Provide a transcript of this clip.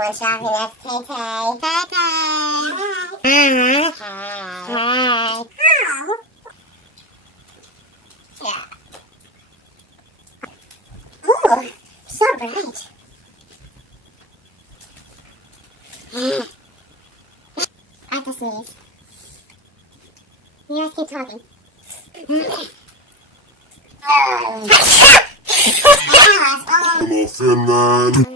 one shopping. That's Tay Tay. Tay Tay. Hi. Hi. Yeah. Ooh, so bright. I have to sneeze. You guys keep talking. I'm off in that.